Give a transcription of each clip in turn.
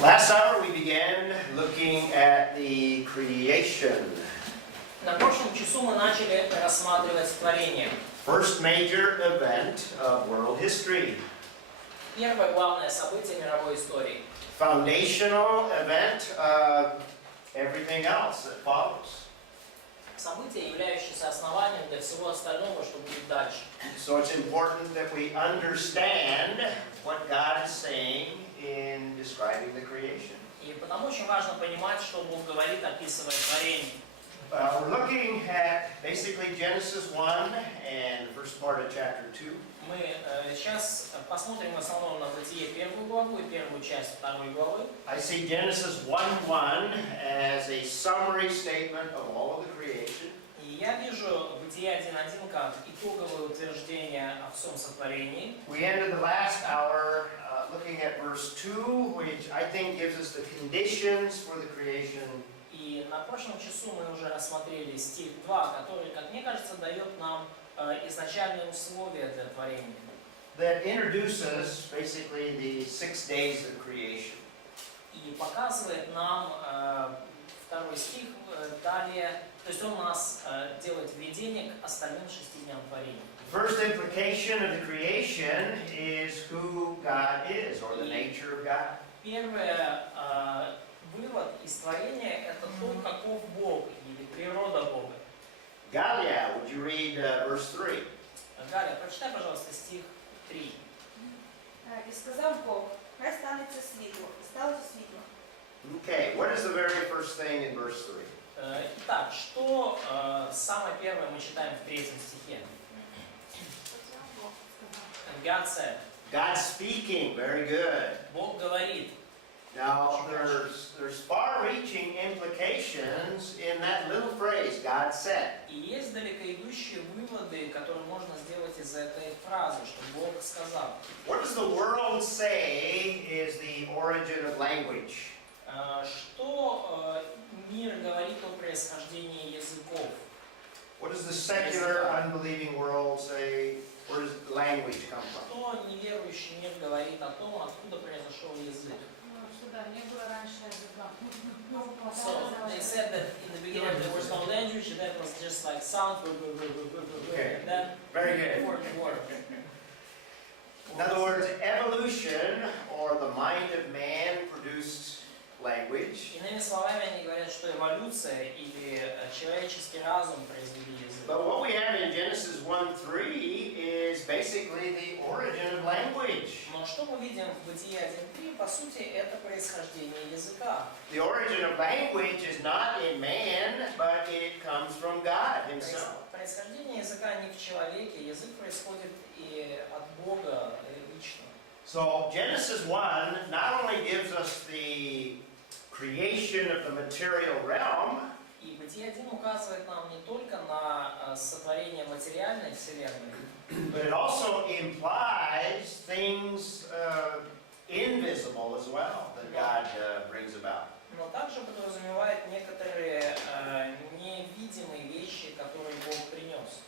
Last hour we began looking at the creation. На прошлом часу мы начали рассматривать творение. First major event of world history. Первое главное событие мировой истории. Foundational event of everything else that follows. Событие, являющееся основанием для всего остального, что будет дальше. So it's important that we understand what God is saying in describing the creation. И потому очень важно понимать, что Бог говорит, описывая творение. We're looking at basically Genesis 1 and the first part of chapter 2. Мы сейчас посмотрим в основном на Бытие первую главу и первую часть второй главы. I see Genesis 1:1 as a summary statement of all of the creation. И я вижу Бытие 1.1 как итоговое утверждение о всем сотворении. We ended the last hour looking at verse 2, which I think gives us the conditions for the creation. И на прошлом часу мы уже рассмотрели стих 2, который, как мне кажется, дает нам изначальные условия для творения. That introduces basically the 6 days of creation. И показывает нам второй стих далее, то есть он нас делает введение к остальным 6 дням творения. First implication of the creation is who God is, or the nature of God. Первый вывод из творения – это то, каков Бог или природа Бога. Galia, would you read verse 3? Галя, прочитай, пожалуйста, стих 3. І сказав Бог, хай станеться світло, і сталося світло. Okay, what is the very first thing in verse 3? Итак, что самое первое мы читаем в третьем стихе? God said. God speaking, very good. Бог говорит. Now, there's far-reaching implications in that little phrase, God said. И есть далекоидущие выводы, которые можно сделать из этой фразы, что Бог сказал. What does the world say is the origin of language? Что мир говорит о происхождении языков? What does the secular, unbelieving world say? Where does language come from? Что неверующий мир говорит о том, откуда произошел язык? So they said that in the beginning there was no language, that was just like sound. Okay. Then Very good. word. In other words, evolution or the mind of man produced language. Иными словами, они говорят, что эволюция или человеческий разум произвели язык. But what we have in Genesis 1:3 is basically the origin of language. Но что мы видим в Бытие 1.3, по сути, это происхождение языка. The origin of language is not in man, but it comes from God Himself. Происхождение языка не в человеке, язык происходит и от Бога лично. So Genesis 1 not only gives us the creation of the material realm, И Бытие 1 указывает нам не только на сотворение материальной вселенной, but it also implies things invisible as well that God brings about. но также подразумевает некоторые невидимые вещи, которые Бог принес.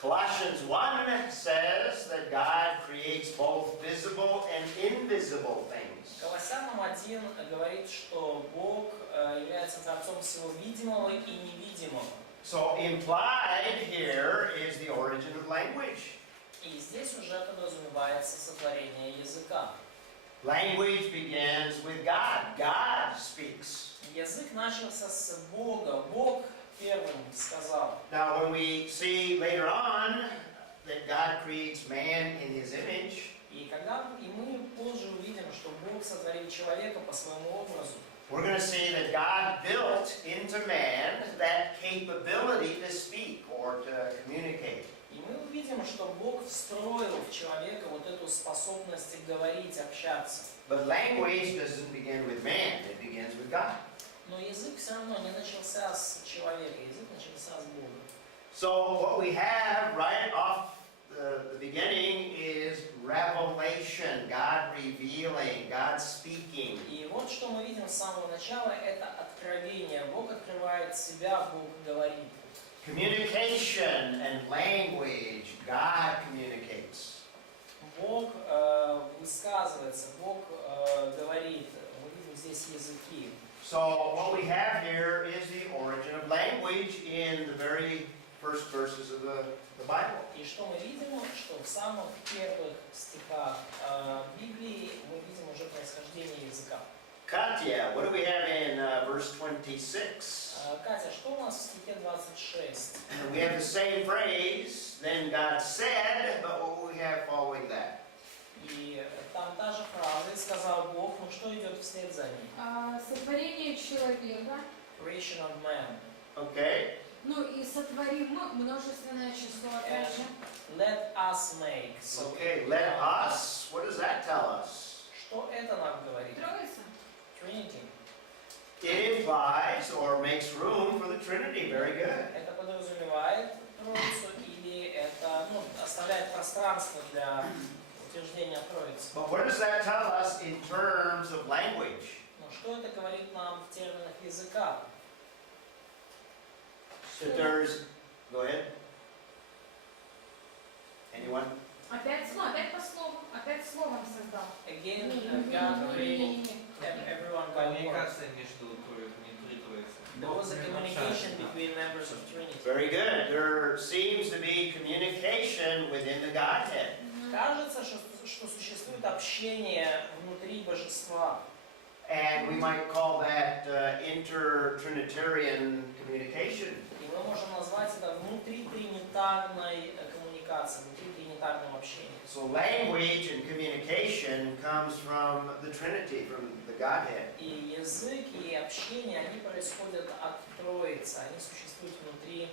Colossians 1 says that God creates both visible and invisible things. Колоссянам 1 говорит, что Бог является Творцом всего видимого и невидимого. So implied here is the origin of language. И здесь уже подразумевается сотворение языка. Language begins with God. God speaks. Язык начался с Бога. Бог первым сказал. Now when we see later on that God creates man in His image, И мы позже увидим, что Бог сотворил человека по своему образу. we're going to see that God built into man that capability to speak or to communicate. И мы увидим, что Бог встроил в человека вот эту способность говорить, общаться. But language doesn't begin with man, it begins with God. Но язык все равно не начался с человека, язык начался с Бога. So what we have right off the beginning is revelation, God revealing, God speaking. И вот что мы видим с самого начала, это откровение. Бог открывает себя, Бог говорит. Communication and language, God communicates. Бог высказывается, Бог говорит. Мы видим здесь учить языки. So what we have here is the origin of language in the very first verses of the Bible. И что мы видим? Что в самых первых стихах Библии мы видим уже происхождение языка. Katya, what do we have in verse 26? Катя, что у нас в стихе 26? We have the same phrase, then God said, but what will we have following that? И там та же фраза, и сказал Бог, ну что идет вслед за ней? Сотворение человека, Creation of man. Okay? ну и сотворим множественное число, опять же. Let us make. So, Okay, let us, what does that tell us? Что это нам говорит? Троица. Trinity. It implies or makes room for the Trinity. Very good. Это подразумевает Троицу или это оставляет пространство для утверждения Троицы. But what does that tell us in terms of language? Но что это говорит нам в терминах языка? That there's, go ahead. Anyone? Опять по слову, опять словом создал. Again, Не, God created не. everyone by word. Коммуникация между три троицы. There was a communication between members of Trinity. Very good. There seems to be communication within the Godhead. Кажется, что существует общение внутри божества. And we might call that inter-Trinitarian communication. И мы можем назвать это внутритринитарной коммуникацией, внутритринитарным общением. So language and communication comes from the Trinity, from the Godhead. И язык, и общение, они происходят от Троицы, они существуют внутри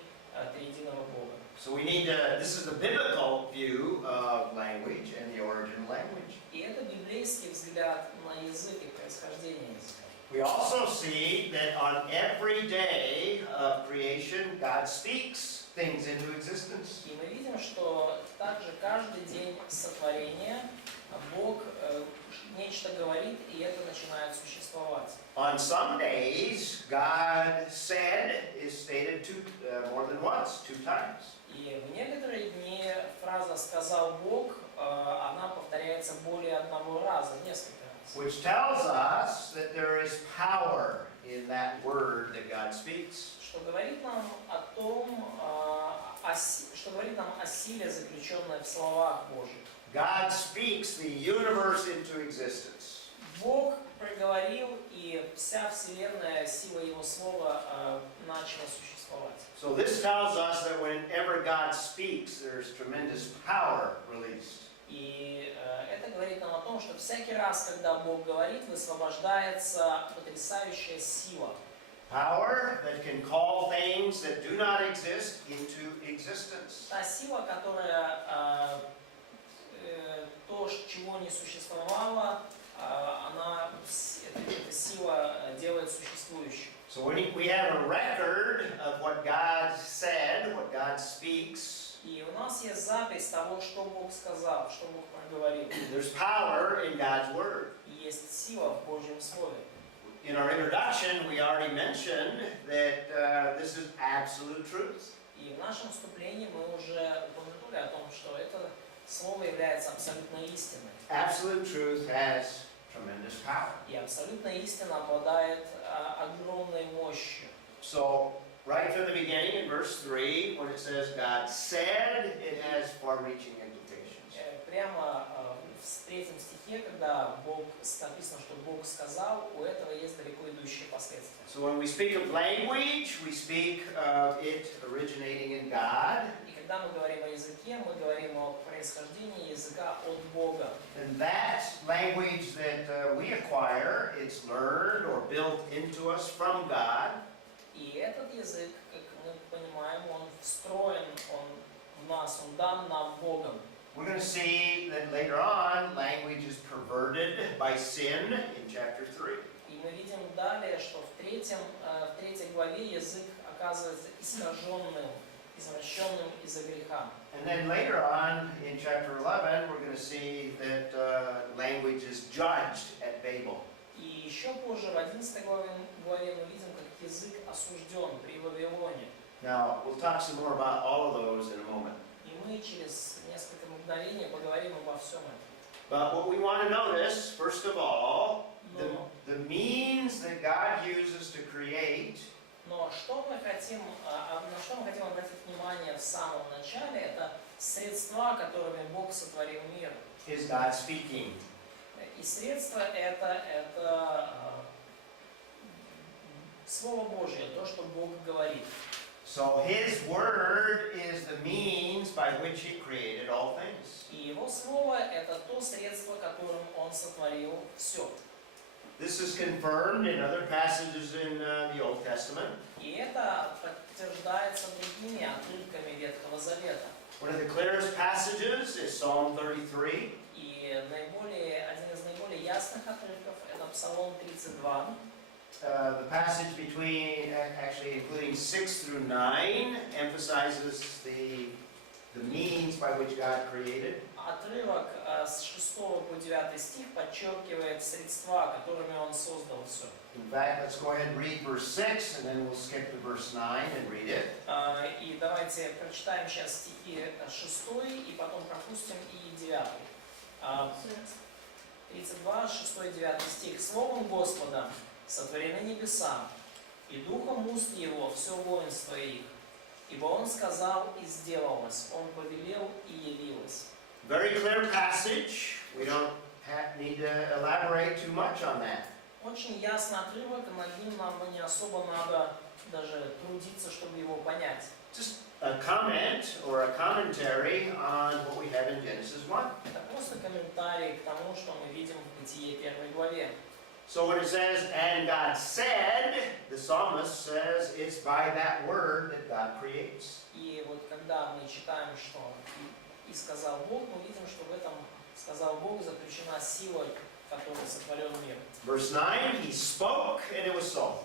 триединого Бога. So we need to, this is the biblical view of language and the origin of language. И это библейский взгляд на язык и происхождение языка. We also see that on every day of creation, God speaks things into existence. И мы видим, что также каждый день сотворения Бог нечто говорит, и это начинает существовать. On some days, God said is stated more than once, 2 times. И в некоторые дни фраза «сказал Бог», она повторяется более одного раза, несколько раз. Which tells us that there is power in that word that God speaks. Что говорит нам о том, что говорит нам о силе, заключенной в словах Божьих. God speaks the universe into existence. Бог проговорил, и вся вселенная, сила Его слова начала существовать. So this tells us that whenever God speaks, there's tremendous power released. И это говорит нам о том, что всякий раз, когда Бог говорит, высвобождается потрясающая сила. Power that can call things that do not exist into existence. Та сила, которая то, чего не существовало, эта сила делает существующим. So when we have a record of what God said, what God speaks, И у нас есть запись того, что Бог сказал, что Бог проговорил. there's power in God's word. И есть сила в Божьем Слове. In our introduction, we already mentioned that this is absolute truth. И в нашем вступлении мы уже упомянули о том, что это Слово является абсолютной истиной. Absolute truth has tremendous power. И абсолютная истина обладает огромной мощью. So, right from the beginning in verse 3, when it says God said, it has far-reaching implications. Прямо в 3 стихе, когда написано, что Бог сказал, у этого есть далеко идущие последствия. So when we speak of language, we speak of it originating in God. И когда мы говорим о языке, мы говорим о происхождении языка от Бога. And that language that we acquire, it's learned or built into us from God. И этот язык, как мы понимаем, он встроен, он в нас, он дан нам Богом. We're going to see that later on, language is perverted by sin in chapter 3. И мы видим далее, что в 3 главе язык оказывается искаженным, извращенным из-за греха. And then later on in chapter 11, we're going to see that language is judged at Babel. И еще позже, в 11 главе мы видим, как язык осужден при Вавилоне. Now, we'll talk some more about all of those in a moment. И мы через несколько мгновений поговорим обо всем этом. But what we want to notice, first of all, Но, the means that God uses to create но что мы хотим, на что мы хотим обратить внимание в самом начале, это средства, которыми Бог сотворил мир. is God speaking. И средства это Слово Божье, то, что Бог говорит. So His Word is the means by which He created all things. И Его Слово это то средство, которым Он сотворил все. This is confirmed in other passages in the Old Testament. И это подтверждается другими отрывками Ветхого Завета. One of the clearest passages is Psalm 33. И один из наиболее ясных отрывков это Псалом 32. The passage between, actually including 6 through 9, emphasizes the means by which God created. Отрывок с 6 по 9 стих подчеркивает средства, которыми Он создал все. In fact, let's go ahead and read verse 6, and then we'll skip to verse 9 and read it. И давайте прочитаем сейчас стихи 6 и потом пропустим и 9. 32, 6, 9 стих. «Словом Господа сотворены небеса, и духом уст Его все воинство их. Ибо Он сказал, и сделалось, Он повелел, и явилось». Very clear passage. We don't need to elaborate too much on that. Очень ясный отрывок, над ним нам не особо надо даже трудиться, чтобы его понять. Just a comment or a commentary on what we have in Genesis 1. Это просто комментарий к тому, что мы видим в Бытие 1 главе. So when it says, and God said, the psalmist says it's by that word that God creates. И вот когда мы читаем, что «и сказал Бог», мы видим, что в этом «сказал Бог» заключена сила, которая сотворил мир. Verse 9, He spoke and it was so.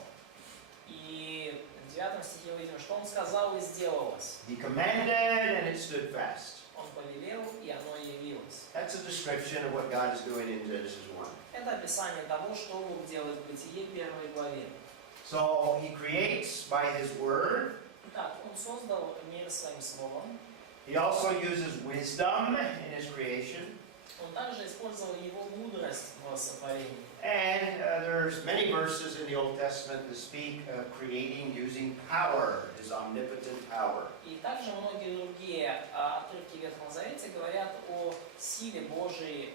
И в 9 стихе мы видим, что Он сказал, и сделалось. He commanded and it stood fast. Он повелел, и оно явилось. That's a description of what God is doing in Genesis 1. Это описание того, что Бог делает в Бытие 1 главе. So He creates by His word. Итак, Он создал мир своим словом. He also uses wisdom in His creation. Он также использовал его мудрость в сотворении. And there's many verses in the Old Testament that speak of creating using power, His omnipotent power. И также многие другие отрывки в Ветхом Завете говорят о силе Божией,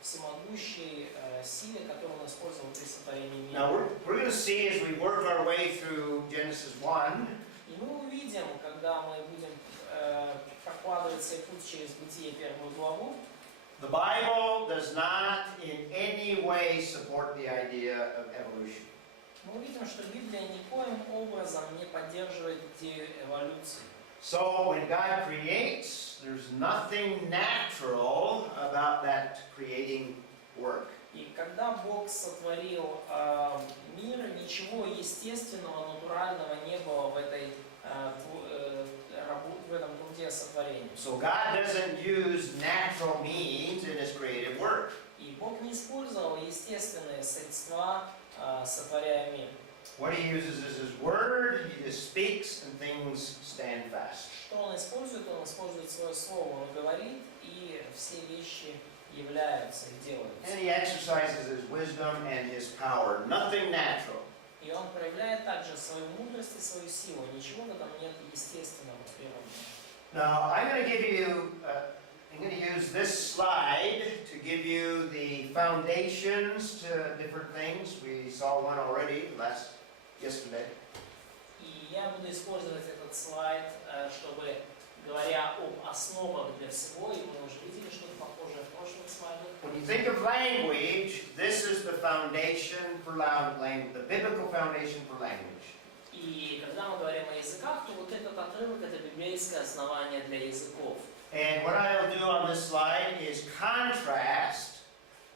всемогущей силе, которую Он использовал при сотворении мира. Now we're going to see as we work our way through Genesis 1 И мы увидим, когда мы будем прокладывать свой путь через Бытие 1 главу, the Bible does not in any way support the idea of evolution. мы увидим, что Библия никоим образом не поддерживает идею эволюции. So when God creates, there's nothing natural about that creating work. И когда Бог сотворил мир, ничего естественного, натурального не было в этом труде сотворения. So God doesn't use natural means in His creative work. И Бог не использовал естественные средства, сотворяя мир. What He uses is His word. He just speaks and things stand fast. Что Он использует? Он использует свое слово, Он говорит, и все вещи являются и делаются. And He exercises His wisdom and His power. Nothing natural. И Он проявляет также свою мудрость и свою силу. Ничего в этом нет естественного в природе. Now I'm going to use this slide to give you the foundations to different things. We saw one already yesterday. И я буду использовать этот слайд, чтобы, говоря об основах для всего, и мы уже видели что-то похожее в прошлых слайдах. When you think of language, this is the foundation for language, the biblical foundation for language. И когда мы говорим о языках, то вот этот отрывок – это библейское основание для языков. And what I'll do on this slide is contrast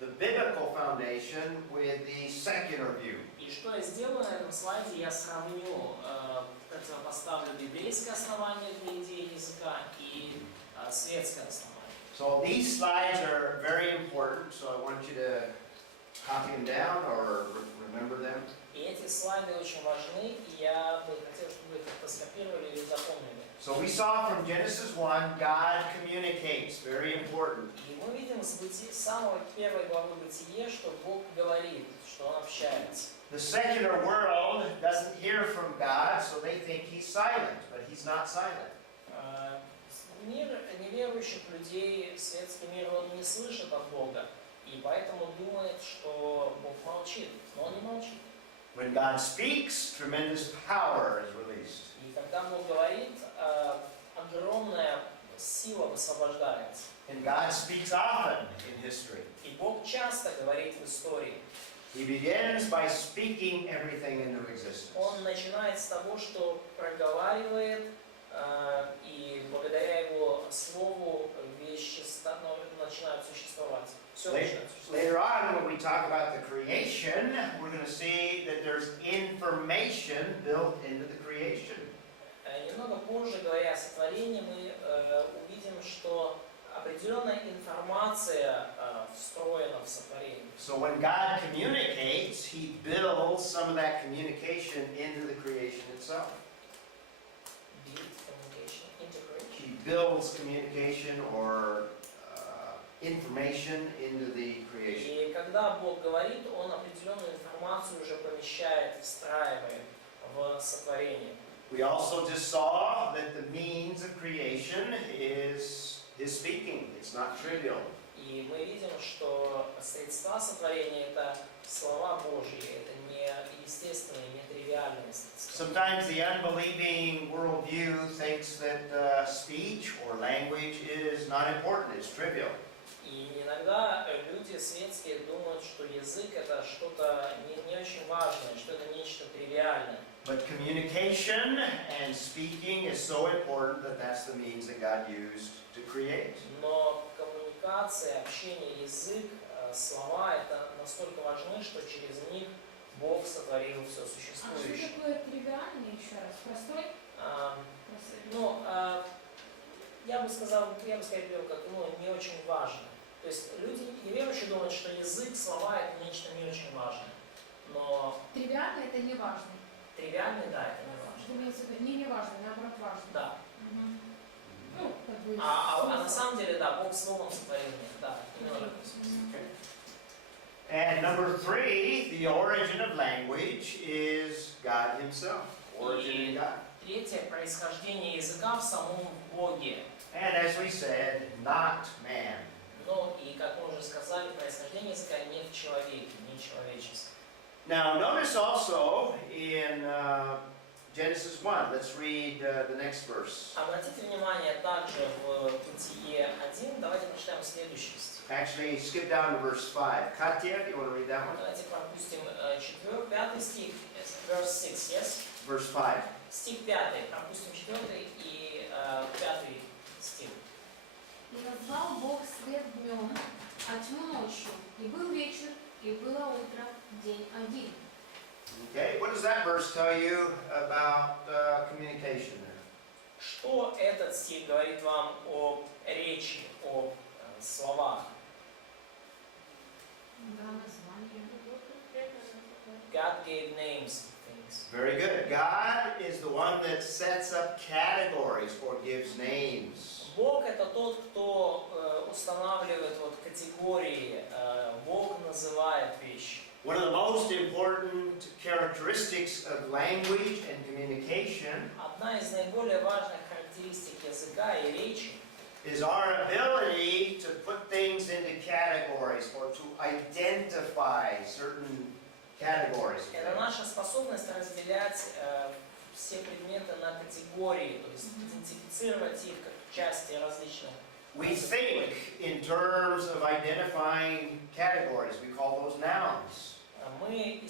the biblical foundation with the secular view. И что я сделаю на этом слайде, я сравню, противопоставлю библейское основание для идеи языка и светское основание. So these slides are very important, so I want you to copy them down or remember them. И эти слайды очень важны, и я бы хотел, чтобы вы их как-то скопировали или запомнили. So we saw from Genesis 1, God communicates, very important. И мы видим с самой первой главы Бытие, что Бог говорит, что Он общается. The secular world doesn't hear from God, so they think He's silent, but He's not silent. Мир неверующих людей, светский мир, он не слышит от Бога, и поэтому думает, что Бог молчит, но Он не молчит. When God speaks, tremendous power is released. И когда Бог говорит, огромная сила высвобождается. And God speaks often in history. И Бог часто говорит в истории. He begins by speaking everything into existence. Он начинает с того, что проговаривает, и благодаря Его Слову вещи начинают существовать. Все начинает существовать. Later on, when we talk about the creation, we're going to see that there's information built into the creation. Немного позже, говоря о сотворении, мы увидим, что определенная информация встроена в сотворение. So when God communicates, He builds some of that communication into the creation itself. Build, communication, integrate. He builds communication or information into the creation. И когда Бог говорит, Он определенную информацию уже помещает, встраивает в сотворение. We also just saw that the means of creation is His speaking. It's not trivial. И мы видим, что средства сотворения — это слова Божьи, это не естественные, не тривиальные средства. Sometimes the unbelieving worldview thinks that speech or language is not important, it's trivial. И иногда люди светские думают, что язык — это что-то не очень важное, что это нечто тривиальное. But communication and speaking is so important that that's the means that God used to create. Но коммуникация, общение, язык, слова — это настолько важны, что через них Бог сотворил все А что существующее. такое тривиальный еще раз? Простой? Ну, я бы сказал, как не очень важно. То есть люди неверующие думают, что язык, слова — это нечто не очень важное. Но Тривиальный это не важно. тривиальный, да, это не важно. Что имеется в виду? Не важно, наоборот важно. Да. Мгм. Ну, как бы А на смысл. самом деле, да, Бог словом сотворил мир, да. именно такой смысл. Мгм. And number 3, the origin of language is God Himself. Origin in God. Третье — происхождение языка в самом Боге. And as we said, not man. Ну и, как мы уже сказали, происхождение языка не в человеке, не человеческое. Now, notice also in Genesis 1, let's read the next verse. Обратите внимание также в Бытие 1, давайте прочитаем следующий стих. Actually, skip down to verse 5. Katya, do you want to read that one? Давайте пропустим 5 стих, verse 6, yes? Verse 5. Стих 5, пропустим 4 и 5 стих. И назвал Бог свет днем, а тьму ночью. И был вечер, и было утро, день один. Okay, what does that verse tell you about communication there? Что этот стих говорит вам о речи, о словах? Да, название. God gave names to things. Very good. God is the one that sets up categories or gives names. Бог — это тот, кто устанавливает категории. Бог называет вещи. One of the most important characteristics of language and communication Одна из наиболее важных характеристик языка и речи is our ability to put things into categories or to identify certain categories. — это наша способность разделять все предметы на категории, то есть идентифицировать их как части различных. We think in terms of identifying categories. We call those nouns. Мы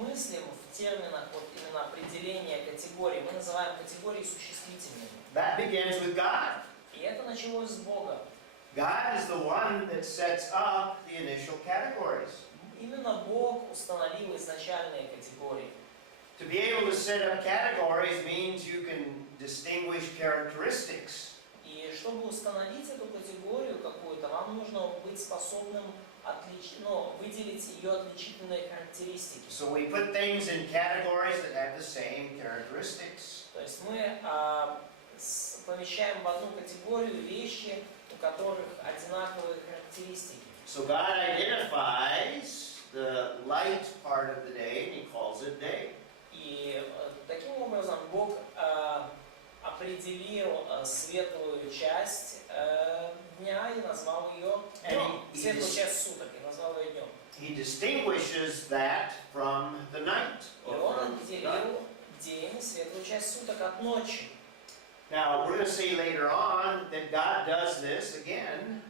мыслим в терминах именно определения категорий. Мы называем категории существительными. That begins with God. И это началось с Бога. God is the one that sets up the initial categories. Именно Бог установил изначальные категории. To be able to set up categories means you can distinguish characteristics. И чтобы установить эту категорию какую-то, вам нужно быть способным выделить ее отличительные характеристики. So we put things in categories that have the same characteristics. То есть мы помещаем в одну категорию вещи, у которых одинаковые характеристики. So God identifies the light part of the day and He calls it day. И таким образом Бог определил светлую часть дня и назвал ее днем. Светлую часть суток и назвал ее днем. He distinguishes that from the night. И он отделил день, светлую часть суток от ночи. Now, we're going to see later on that God does this again.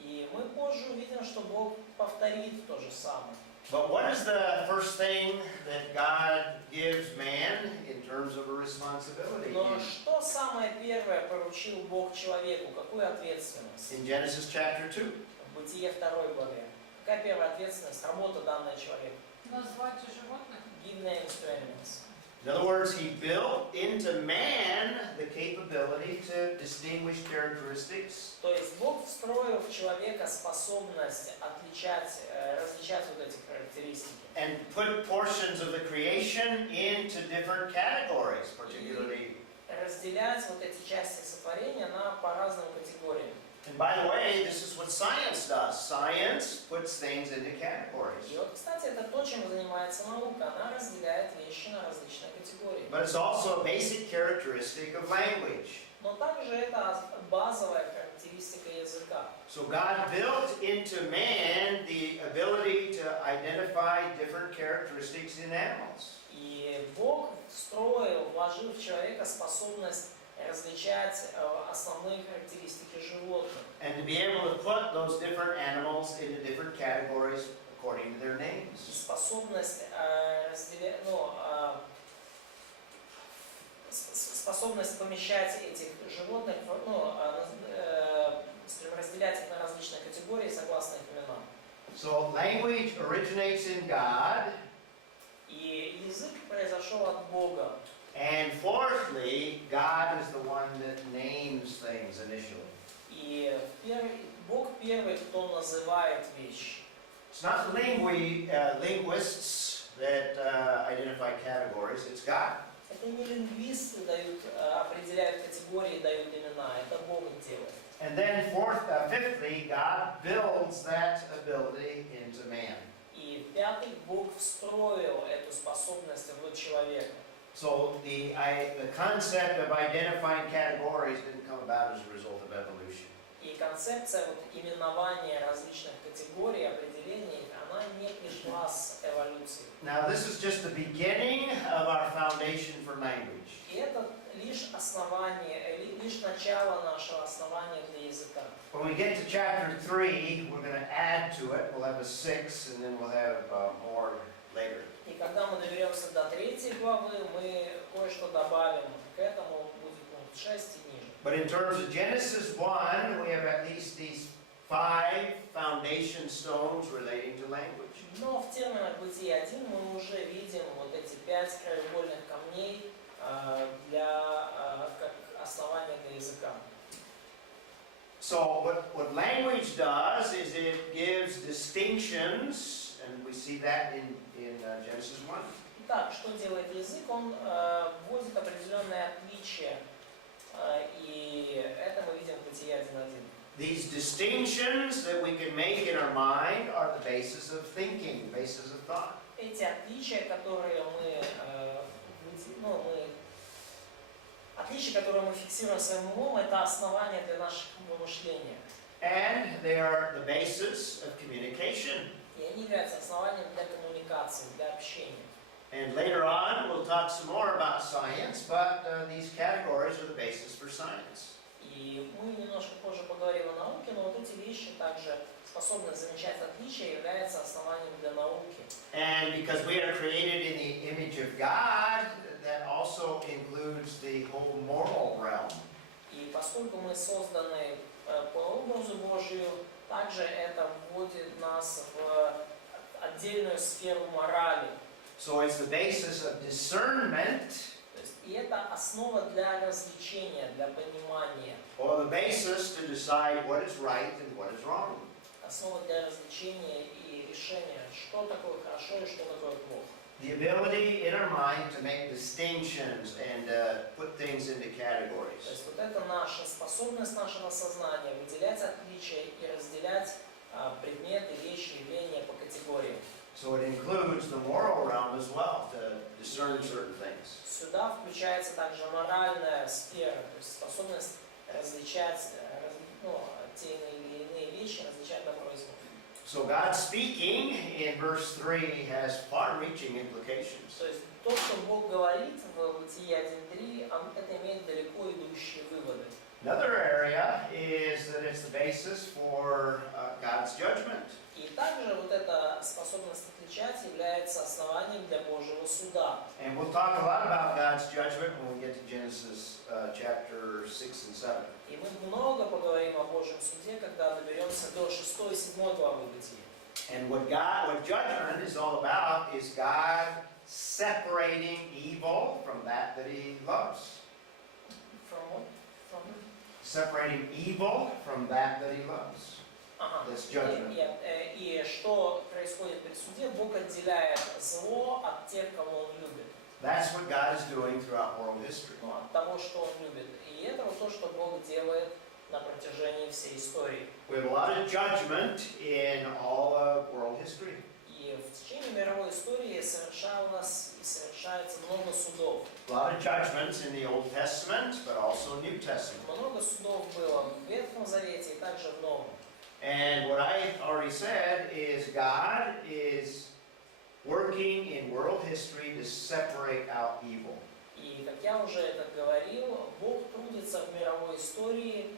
И мы позже увидим, что Бог повторит то же самое. But what is the first thing that God gives man in terms of a responsibility? Но что самое первое поручил Бог человеку? Какую ответственность? In Genesis chapter 2. В Бытие 2 главе. Какая первая ответственность? Работа, данная человеку. Назвать животных. Give names to animals. In other words, He built into man the capability to distinguish characteristics. То есть Бог встроил в человека способность различать вот эти характеристики. And put portions of the creation into different categories, particularly. Разделять вот эти части сотворения по разным категориям. And by the way, this is what science does. Science puts things into categories. И вот, кстати, это то, чем занимается наука. Она разделяет вещи на различные категории. But it's also a basic characteristic of language. Но также это базовая характеристика языка. So God built into man the ability to identify different characteristics in animals. И Бог вложил в человека способность различать основные характеристики животных. And to be able to put those different animals into different categories according to their И names. способность помещать этих животных, разделять их на различные категории согласно их именам. So language originates in God. И язык произошел от Бога. And fourthly, God is the one that names things initially. И Бог первый, кто называет вещи. It's not linguists that identify categories, it's God. Это не лингвисты определяют категории, дают имена, это Бог делает. And then fifthly, God builds that ability into man. И в-пятых, Бог встроил эту способность в человека. So the concept of identifying categories didn't come about as a result of evolution. И концепция именования различных категорий, определений, она не пришла с эволюции. Now this is just the beginning of our foundation for language. И это лишь начало нашего основания для языка. When we get to chapter 3, we're going to add to it. We'll have a 6, and then we'll have more later. И когда мы доберемся до 3 главы, мы кое-что добавим к этому, будет пункт 6 и ниже. But in terms of Genesis 1, we have at least these 5 foundation stones relating to language. Но в терминах Бытия 1 мы уже видим вот эти 5 краеугольных камней как основания для языка. So what language does is it gives distinctions, and we see that in Genesis 1. Итак, что делает язык? Он вводит определенные отличия, и это мы видим в Бытие 1.1. These distinctions that we can make in our mind are the basis of thinking, basis of thought. Эти отличия, которые мы фиксируем своим умом, это основание для нашего мышления. And they are the basis of communication. И они являются основанием для коммуникации, для общения. And later on, we'll talk some more about science, but these categories are the basis for science. И мы немножко позже поговорим о науке, но вот эти вещи также способность замечать отличия является основанием для науки. And because we are created in the image of God, that also includes the whole moral realm. И поскольку мы созданы по образу Божию, также это вводит нас в отдельную сферу морали. So it's the basis of discernment. И это основа для развлечения, для понимания. Or the basis to decide what is right and what is wrong. Основа для развлечения и решения, что такое хорошо и что такое плохо. The ability in our mind to make distinctions and put things into То categories. есть вот это наша способность нашего сознания выделять отличия и разделять предметы, вещи, явления по категориям. So it includes the moral realm as well, to discern certain things. Сюда включается также моральная сфера, то есть способность различать те или иные вещи, различать добро и зло. So God speaking in verse 3 has far-reaching implications. То есть то, что Бог говорит в Бытие 1.3, это имеет далеко идущие выводы. Another area is that it's the basis for God's judgment. И также вот эта способность отличать является основанием для Божьего суда. And we'll talk a lot about God's judgment when we get to Genesis chapter 6 and 7. И мы много поговорим о Божьем суде, когда доберемся до 6 и 7 главы Бытия. And what judgment is all about is God separating evil from that He loves. From what? From... Separating evil from that He loves. Ага. That's judgment. И что происходит при суде? Бог отделяет зло от тех, кого Он любит. That's what God is doing throughout world history. От того, что Он любит. И это вот то, что Бог делает на протяжении всей истории. We have a lot of judgment in all of world history. И в течение мировой истории совершалось и совершается много судов. A lot of judgments in the Old Testament, but also New Testament. Много судов было в Ветхом Завете и также в Новом. And what I already said is God is working in world history to separate out evil. И, как я уже это говорил, Бог трудится в мировой истории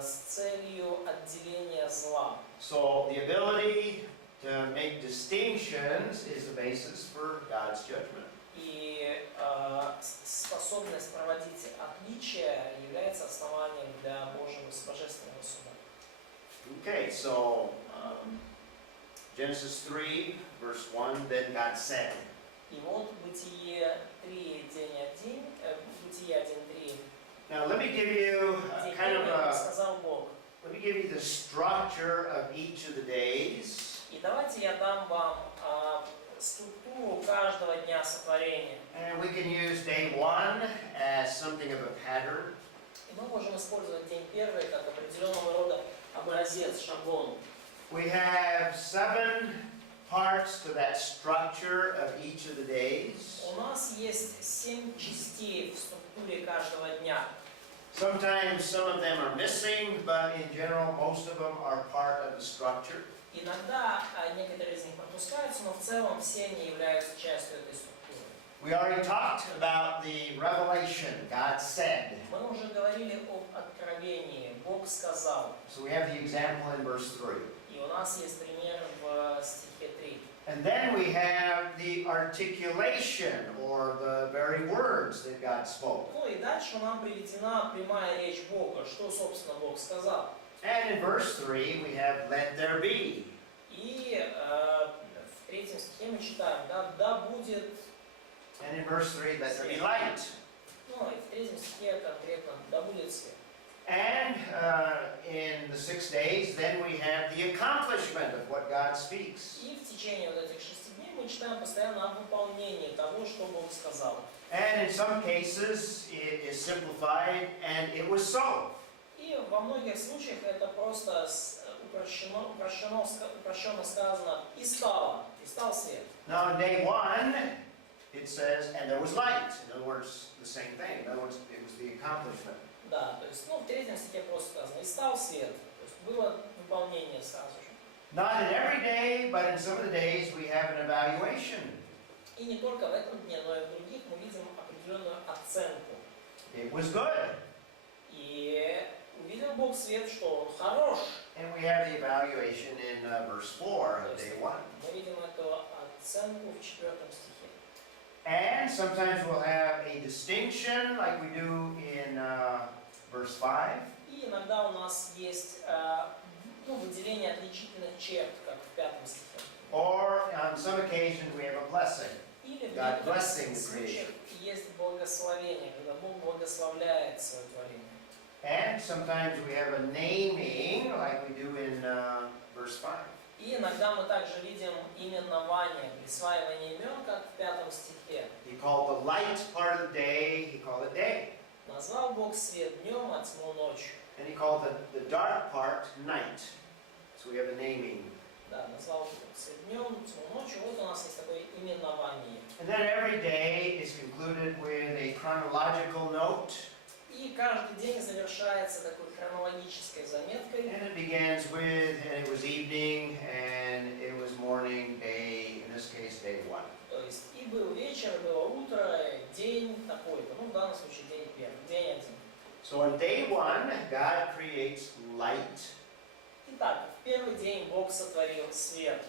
с целью отделения зла. So the ability to make distinctions is the basis for God's judgment. И способность проводить отличия является основанием для Божьего божественного суда. Okay, so Genesis 3, verse 1, then God said. И вот Бытие 3, день 1, Бытие 1.3, Now let me give you день kind of первый, a, сказал Бог. let me give you the structure of each of the days. И давайте я дам вам структуру каждого дня сотворения. And we can use day 1 as something of a pattern. И мы можем использовать день первый как определенного рода образец, шаблон. We have 7 parts to that structure of each of the days. У нас есть 7 частей в структуре каждого дня. Sometimes some of them are missing, but in general most of them are part of the structure. Иногда некоторые из них пропускаются, но в целом все они являются частью этой структуры. We already talked about the revelation, God said. Мы уже говорили об откровении. Бог сказал. So we have the example in verse 3. И у нас есть пример в стихе 3. And then we have the articulation, or the very words that God spoke. Ну и дальше нам приведена прямая речь Бога. Что, собственно, Бог сказал? And in verse 3 we have let there be. И в 3 стихе мы читаем, да будет... And in verse 3, let there be light. Ну и в 3 стихе конкретно, да будет свет. And in the 6 days, then we have the accomplishment of what God speaks. И в течение вот этих 6 дней мы читаем постоянно о выполнении того, что Бог сказал. And in some cases, it is simplified, and it was so. И во многих случаях это просто упрощенно сказано «и стало», «и стал свет». Now, in day 1, it says, and there was light. In other words, the same thing. In other words, it was the accomplishment. Да, то есть, в 3 стихе просто сказано «и стал свет». То есть было выполнение сразу же. Not in every day, but in some of the days, we have an evaluation. И не только в этом дне, но и в других мы видим определенную оценку. It was good. И увидел Бог свет, что он хорош. And we have the evaluation in verse 4 of day 1. Мы видим эту оценку в 4 стихе. And sometimes we'll have a distinction, like we do in verse 5. И иногда у нас есть выделение отличительных черт, как в 5 стихе. Or on some occasions we have a blessing. Или в God некоторых blessing the случаях есть благословение, когда Бог благословляет свое творение. And sometimes we have a naming, like we do in verse 5. И иногда мы также видим именование, присваивание имен, как в 5 стихе. He called the light part of the day, he called it day. Назвал Бог свет днем, а тьму ночью. And he called the dark part night. So we have a naming. Да, назвал Бог свет днем, тьму ночью. Вот у нас есть такое именование. And then every day is concluded with a chronological note. И каждый день завершается такой хронологической заметкой. And it begins with, and it was evening, and it was morning, day, in this case, day one. То есть и был вечер, и было утро, день такой-то. Ну, в данном случае день первый, день один. So on day one, God creates light. Итак, в первый день Бог сотворил свет.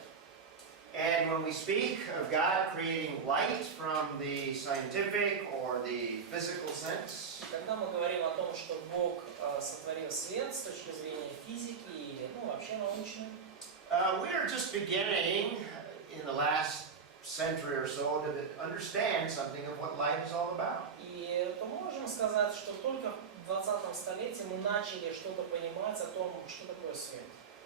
And when we speak of God creating light from the scientific or the physical sense, Когда мы говорим о том, что Бог сотворил свет с точки зрения физики или вообще научной, we are just beginning in the last century or so to understand something of what light is all about. и то можем сказать, что только в 20 столетии мы начали что-то понимать о том, что такое свет.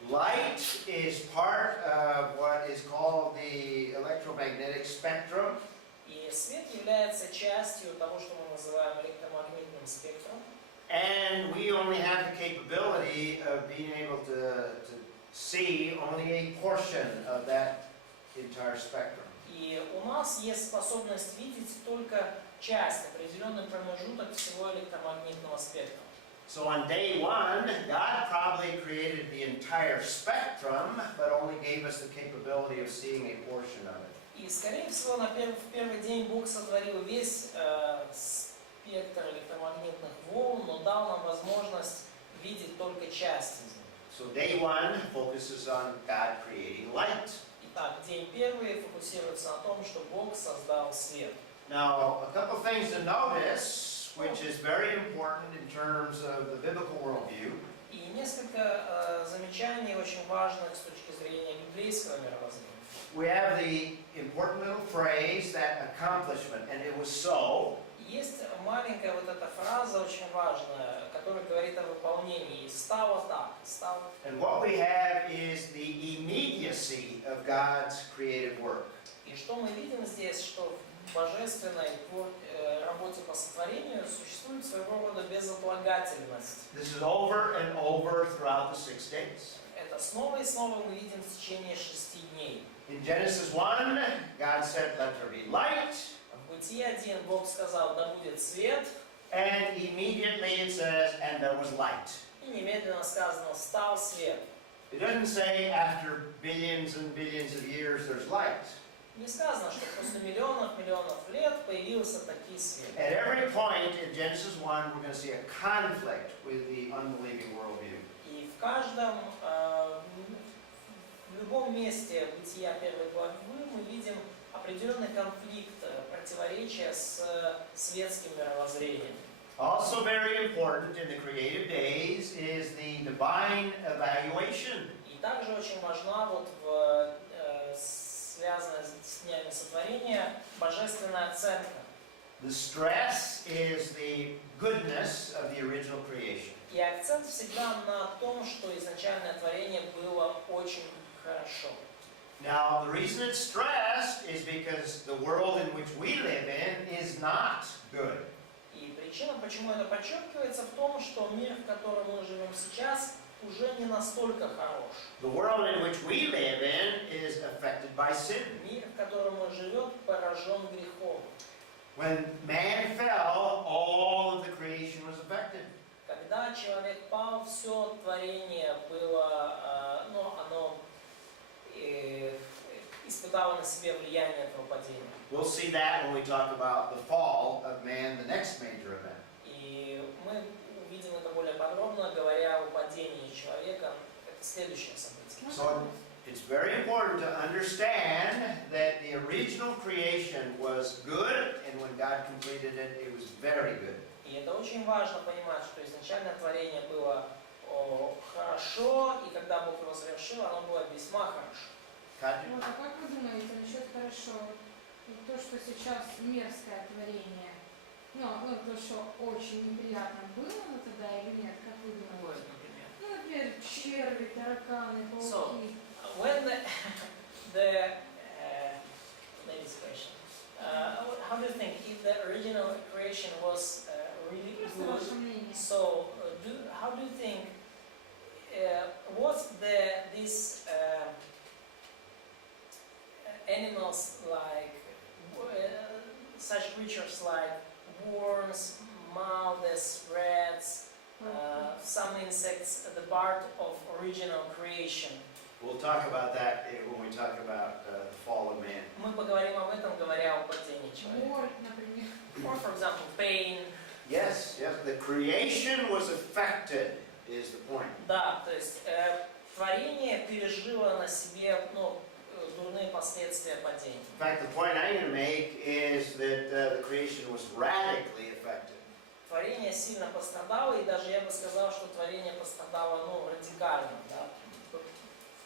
Light is part of what is called the electromagnetic spectrum. И свет является частью того, что мы называем электромагнитным спектром. And we only have the capability of being able to see only a portion of that entire spectrum. И у нас есть способность видеть только часть, определенный промежуток всего электромагнитного спектра. So on day one, God probably created the entire spectrum, but only gave us the capability of seeing a portion of it. И, скорее всего, в первый день Бог сотворил весь спектр электромагнитных волн, но дал нам возможность видеть только часть из них. So day one focuses on God creating light. Итак, день первый фокусируется на том, что Бог создал свет. Now, a couple things to notice, which is very important in terms of the biblical worldview. И несколько замечаний очень важных с точки зрения библейского мировоззрения. We have the important little phrase, that accomplishment, and it was so. Есть маленькая вот эта фраза очень важная, которая говорит о выполнении. Стало так, стало. And what we have is the immediacy of God's creative work. И что мы видим здесь, что в божественной работе по сотворению существует своего рода безотлагательность. This is over and over throughout the 6 days. Это снова и снова мы видим в течение 6 дней. In Genesis 1, God said, let there be light. В Бытие 1 Бог сказал, да будет свет. And immediately it says, and there was light. И немедленно сказано, стал свет. It doesn't say after billions and billions of years there's light. Не сказано, что после миллионов лет появился таки свет. At every point in Genesis 1, we're going to see a conflict with the unbelieving worldview. И в каждом, в любом месте Бытия 1 главы мы видим определенный конфликт, противоречие с светским мировоззрением. Also very important in the creative days is the divine evaluation. И также очень важна связанная с днями сотворения божественная оценка. The stress is the goodness of the original creation. И акцент всегда на том, что изначальное творение было очень хорошо. Now, the reason it's stressed is because the world in which we live in is not good. И причина, почему это подчеркивается, в том, что мир, в котором мы живем сейчас, уже не настолько хорош. The world in which we live in is affected by sin. Мир, в котором он живет, поражен грехом. When man fell, all of the creation was affected. Когда человек пал, все творение было, оно испытало на себе влияние этого падения. We'll see that when we talk about the fall of man, the next major event. И мы увидим это более подробно, говоря о падении человека. Это следующее событие. So it's very important to understand that the original creation was good, and when God completed it, it was very good. И это очень важно понимать, что изначальное творение было хорошо, и когда Бог его завершил, оно было весьма хорошо. Katya? Вот, а как вы думаете насчет хорошо? Вот то, что сейчас мерзкое творение, то, что очень неприятно было тогда или нет, как вы думаете? Например. Например, черви, тараканы, пауки. when the ladies' question, how do you think if the original creation was really Просто good? ваше мнение. So, how do you think was these animals like such creatures like worms, moths, rats, some insects, the part of original creation? We'll talk about that when we talk about the fall of man. Мы поговорим об этом, говоря о падении человека. Мор, например. Or, for example, pain. Yes, yes, the creation was affected, is the point. Да, то есть творение пережило на себе дурные последствия падения. In fact, the point I'm going to make is that the creation was radically affected. Творение сильно пострадало, и даже я бы сказал, что творение пострадало радикально. Да?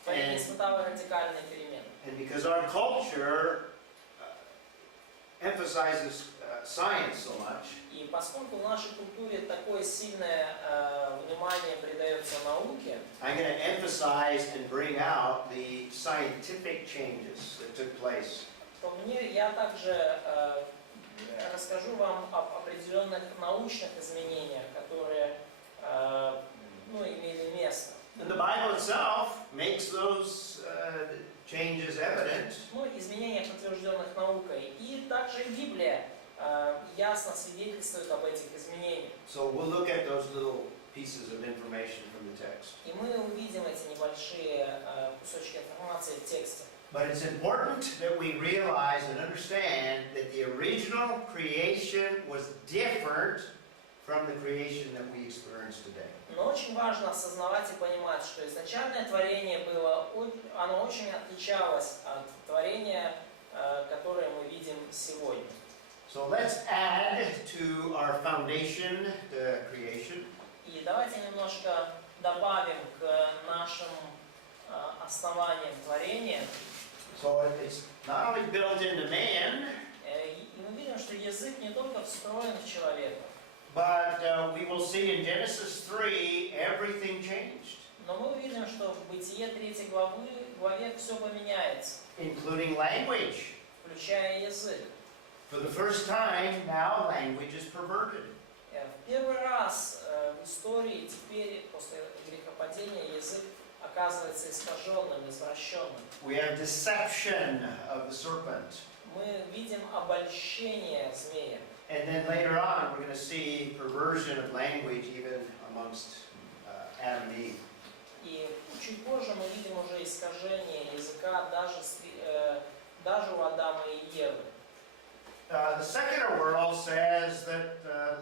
Творение испытало радикальные перемены. And because our culture emphasizes science so much, И поскольку в нашей культуре такое сильное внимание придается науке, I'm going to emphasize and bring out the scientific changes that took place. то я также расскажу вам об определенных научных изменениях, которые имели место. And the Bible itself makes those changes evident. Изменения, подтвержденных наукой. И также и Библия ясно свидетельствует об этих изменениях. So we'll look at those little pieces of information from the text. И мы увидим эти небольшие кусочки информации в тексте. But it's important that we realize and understand that the original creation was different from the creation that we experience today. Но очень важно осознавать и понимать, что изначальное творение оно очень отличалось от творения, которое мы видим сегодня. So let's add to our foundation, the creation. И давайте немножко добавим к нашим основаниям творения. So it's not only built into man, И мы видим, что язык не только встроен в человека, but we will see in Genesis 3 everything changed, но мы увидим, что в Бытие 3 главе все поменяется, including language. включая язык. For the first time, now language is perverted. В первый раз в истории теперь, после грехопадения, язык оказывается искаженным, извращенным. We have deception of the serpent. Мы видим обольщение змея. And then later on, we're going to see perversion of language even amongst Adam and Eve. И чуть позже мы видим уже искажение языка даже у Адама и Евы. The secular world says that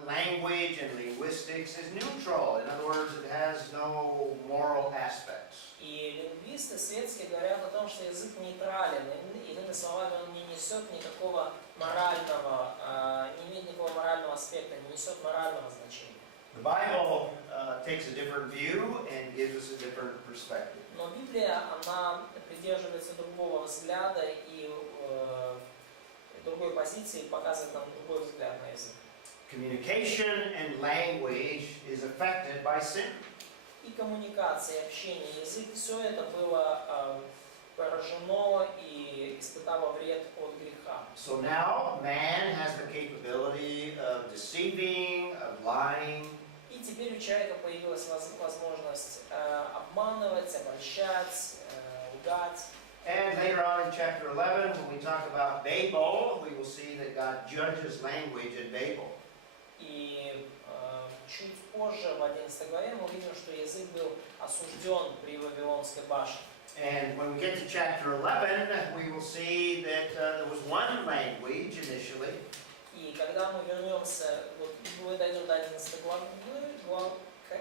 language and linguistics is neutral. In other words, it has no moral aspects. И лингвисты светские говорят о том, что язык нейтрален. Иными словами, он не несет никакого морального, не имеет никакого морального аспекта, не несет морального значения. The Bible takes a different view and gives us a different perspective. Но Библия, она придерживается другого взгляда и другой позиции, показывает нам другой взгляд на язык. Communication and language is affected by sin. И коммуникация, и общение, язык, все это было поражено и испытало вред от греха. So now man has the capability of deceiving, of lying. И теперь у человека появилась возможность обманывать, обольщать, лгать. And later on in chapter 11, when we talk about Babel, we will see that God judges language at Babel. И чуть позже, в 11 главе, мы увидим, что язык был осужден при Вавилонской башне. And when we get to chapter 11, we will see that there was one language initially, И когда мы вернемся, мы дойдем до 11 главы,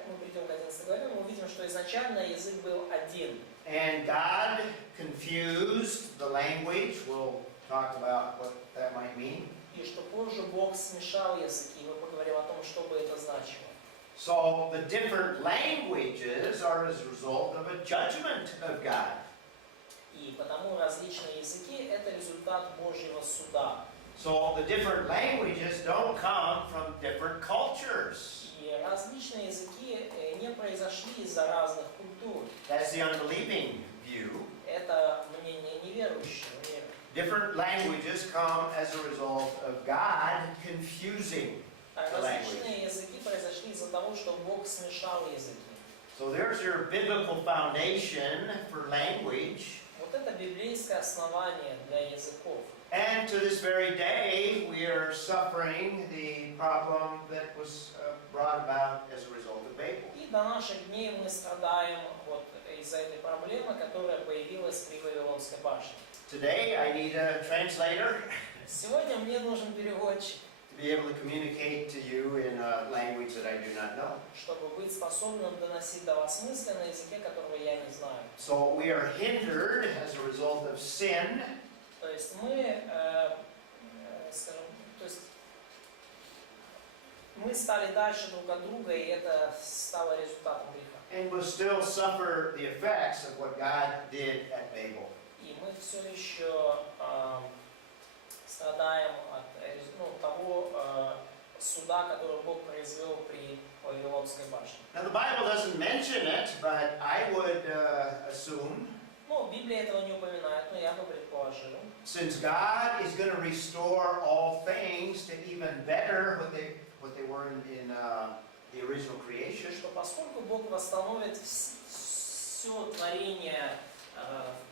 мы придем к 11 главе, мы увидим, что изначально язык был один. and God confused the language. We'll talk about what that might mean. И что позже Бог смешал языки, и мы поговорим о том, что бы это значило. So the different languages are as a result of a judgment of God. И потому различные языки – это результат Божьего суда. So the different languages don't come from different cultures. И различные языки не произошли из-за разных культур. That's the unbelieving view. это мнение неверующего. Different languages come as a result of God confusing. Различные языки произошли из-за того, что Бог смешал языки. So there's your biblical foundation for language. Вот это библейское основание для языков. And to this very day, we are suffering the problem that was brought about as a result of Babel. И до наших дней мы страдаем вот из-за этой проблемы, которая появилась при Вавилонской башне. Today, I need a translator Сегодня мне нужен переводчик, to be able to communicate to you in a language that I do not know. чтобы быть способным доносить до вас мысли на языке, которого я не знаю. So we are hindered as a result of sin. То есть мы, скажем, то есть мы стали дальше друг от друга, и это стало результатом греха. And will still suffer the effects of what God did at Babel. И мы все еще страдаем от того суда, который Бог произвел при Вавилонской башне. Now the Bible doesn't mention it, but I would assume, Ну, Библия этого не упоминает, но я бы предположил, since God is going to restore all things to even better what they were in the original creation, что поскольку Бог восстановит все творение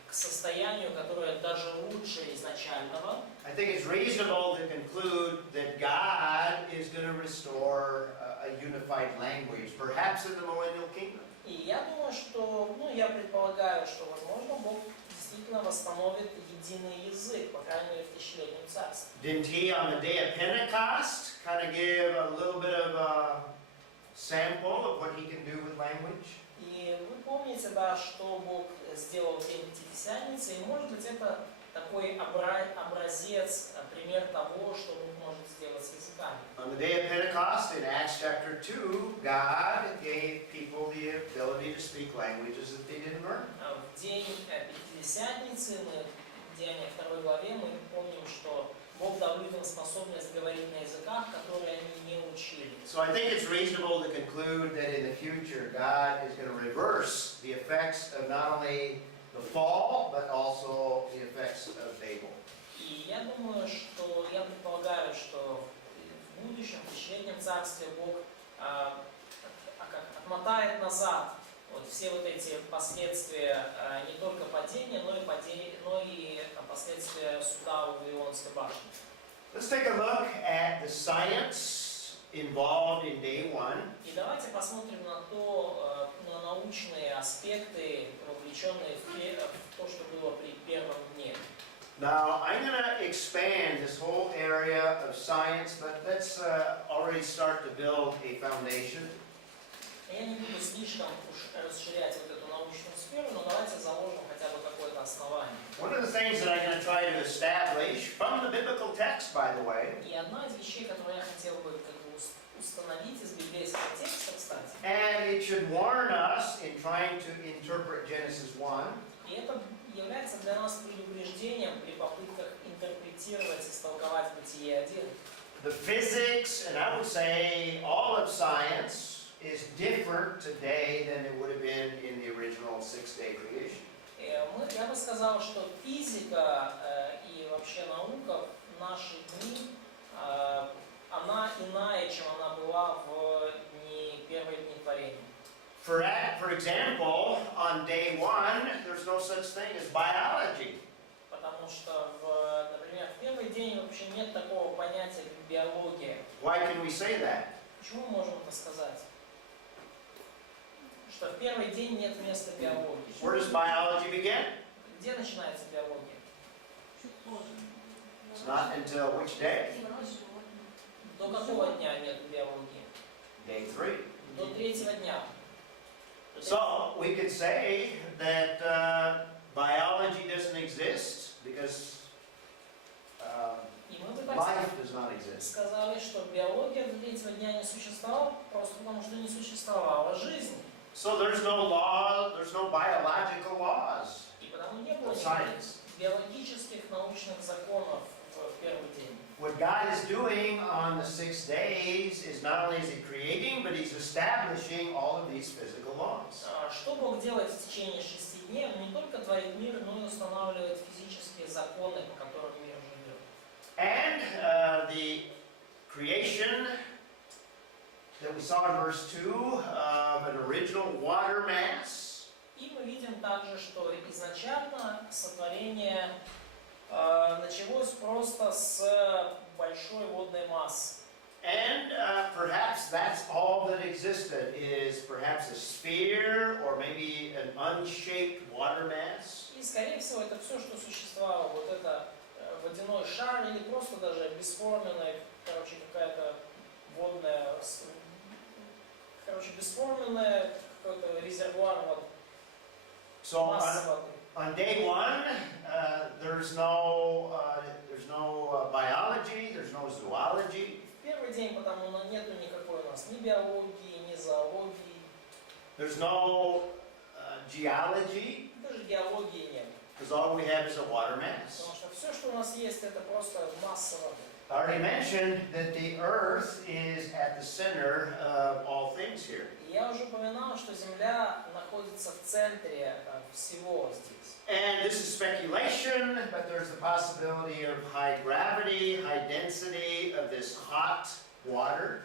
к состоянию, которое даже лучше изначального, I think it's reasonable to conclude that God is going to restore a unified language, perhaps in the millennial kingdom. и я думаю, что, я предполагаю, что, возможно, Бог действительно восстановит единый язык, по крайней мере, в тысячелетнем царстве. Didn't he, on the day of Pentecost, kind of give a little bit of a sample of what he can do with language? И вы помните, да, что Бог сделал в день Пятидесятницы, и, может быть, это такой образец, пример того, что Бог может сделать с языками. On the day of Pentecost, in Acts chapter 2, God gave people the ability to speak languages that they didn't learn. В день Пятидесятницы, в Деяниях 2 главе, мы помним, что Бог дал людям способность говорить на языках, которые они не учили. So I think it's reasonable to conclude that in the future, God is going to reverse the effects of not only the fall, but also the effects of Babel. И я думаю, что, я предполагаю, что в будущем, в тысячелетнем царстве Бог отмотает назад вот все вот эти последствия не только падения, но и последствия суда у Вавилонской башни. Let's take a look at the science involved in day one. И давайте посмотрим на научные аспекты, вовлеченные в то, что было при первом дне. Now, I'm going to expand this whole area of science, but let's already start to build a foundation. Я не буду слишком уж расширять вот эту научную сферу, но давайте заложим хотя бы какое-то основание. One of the things that I'm going to try to establish from the biblical text, by the way, И одна из вещей, которую я хотел бы установить из библейского текста, кстати, and it should warn us in trying to interpret Genesis 1, и это является для нас предупреждением при попытках интерпретировать, истолковать Бытие 1. the physics, and I would say all of science, is different today than it would have been in the original six-day creation. Я бы сказал, что физика и вообще наука в наши дни, она иная, чем она была в первые дни творения. For example, on day one, there's no such thing as biology. Потому что, например, в первый день вообще нет такого понятия, как биология. Why can we say that? Почему мы можем это сказать? Что в первый день нет места биологии. Where does biology begin? Где начинается биология? Чуть позже. It's not until which day? До какого дня нет биологии? Day 3. До третьего дня. So we could say that biology doesn't exist because И мы бы так life does not exist. сказали, что биология до третьего дня не существовала, просто потому что не существовала жизнь. So there's no law, there's no biological laws И потому не было of никаких science. биологических научных законов в первый день. What God is doing on the 6 days is not only is He creating, but He's establishing all of these physical laws. Что Бог делает в течение 6 дней Он не только творит мир, но и устанавливает физические законы, по которым мир живет. And the creation that we saw in verse 2 of an original water mass. И мы видим также, что изначально сотворение началось просто с большой водной массы. And perhaps that's all that existed, is perhaps a sphere or maybe an unshaped water mass. И, скорее всего, это все, что существовало. Вот это водяной шар или просто даже бесформенная, какая-то водная, бесформенная какой-то резервуар вот, So массы воды. on day one, there's no biology, there's no zoology. В первый день, потому нету никакой у нас ни биологии, ни зоологии, There's no geology, даже геологии нет. because all we have is a water mass. Потому что все, что у нас есть, это просто масса воды. I already mentioned that the earth is at the center of all things here. И я уже упоминал, что Земля находится в центре всего здесь. And this is speculation, but there's the possibility of high gravity, high density of this hot water.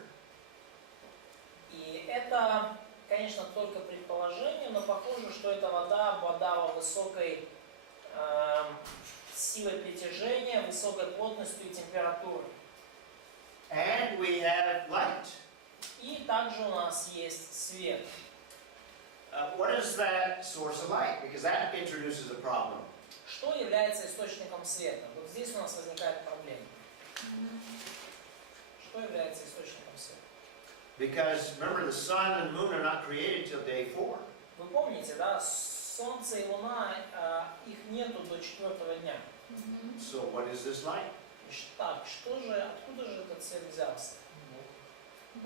И это, конечно, только предположение, но похоже, что эта вода высокой силой притяжения, высокой плотностью и температурой. And we have light. И также у нас есть свет. What is that source of light? Because that introduces a problem. Что является источником света? Вот здесь у нас возникает проблема. Что является источником света? Because remember, the sun and moon are not created till day 4. Вы помните, да? Солнце и Луна, их нету до 4-го дня. So what is this light? Так, откуда же этот свет взялся?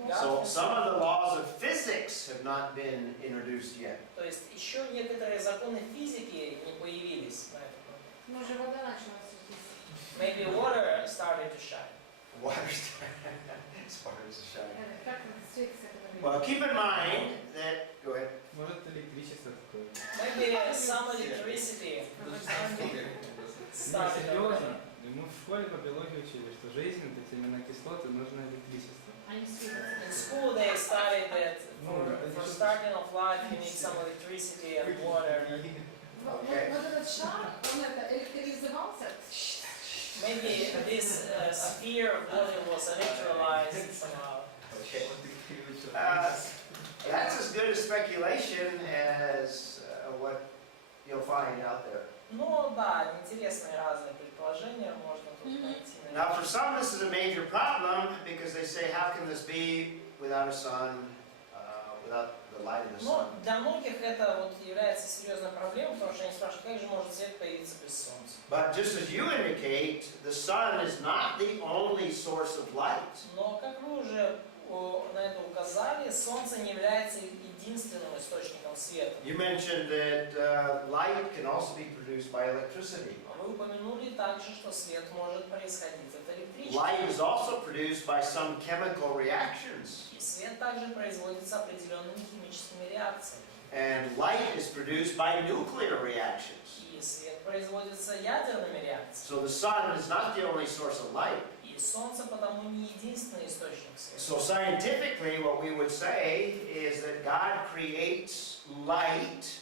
So some of the laws of physics have not been introduced yet. То есть еще некоторые законы физики не появились на этот момент. Может, вода начала светиться. Maybe water started to shine. Water starts to shine. Как светится это? Well, keep in mind that. Go ahead. Может электричество такое? Maybe some electricity started. Серьезно. Мы в школе по биологии учили, что жизнь это именно кислоты, нужно электричество. Они светятся. In school they studied that for starting of life you need some electricity and water. Вот этот шар, он это электризовался. Maybe this sphere of water was electrolyzed somehow. Okay. That's as good a speculation as what you'll find out there. Ну да, интересные разные предположения можно тут найти. Now, for some, this is a major problem because they say, how can this be without a sun, without the light of the Но sun? для многих это вот является серьезной проблемой, потому что они спрашивают, как же может свет появиться без солнца? But just as you indicate, the sun is not the only source of light. Но как вы уже на это указали, солнце не является единственным источником света. You mentioned that light can also be produced by electricity. Вы упомянули также, что свет может происходить от электричества. Light is also produced by some chemical reactions. И свет также производится определенными химическими реакциями. And light is produced by nuclear reactions. И свет производится ядерными реакциями. So the sun is not the only source of light. И солнце потому не единственный источник света. So scientifically, what we would say is that God creates light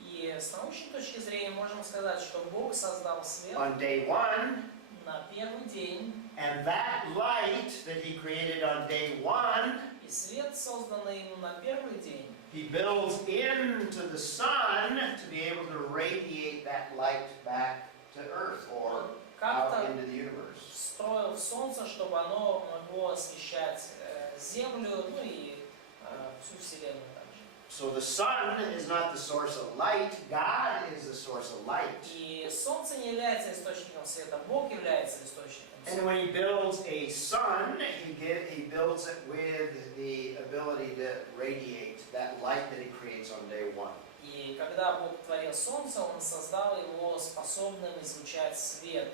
И с научной точки зрения можем сказать, что Бог создал свет on day 1, на первый день, and that light that He created on day 1, и свет, созданный ему на первый день, He builds into the sun to be able to radiate that light back to Earth or out как-то into the universe. встроил в солнце, чтобы оно могло освещать Землю, ну и всю Вселенную также. So the sun is not the source of light, God is the source of light. И солнце не является источником света, Бог является источником And света. when He builds a sun, He builds it with the ability to radiate that light that He creates on day 1. И когда Бог творил солнце, Он создал его способным излучать свет,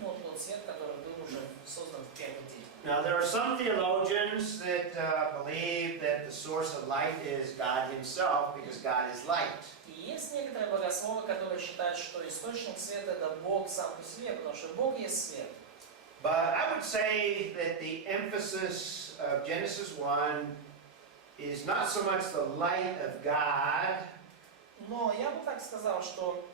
ну, тот свет, который был уже создан в первый день. Now, there are some theologians that believe that the source of light is God Himself because God is light. И есть некоторые богословы, которые считают, что источник света это Бог сам по себе, потому что Бог есть свет. But I would say that the emphasis of Genesis 1 is not so much the light of God, Но я бы так сказал, что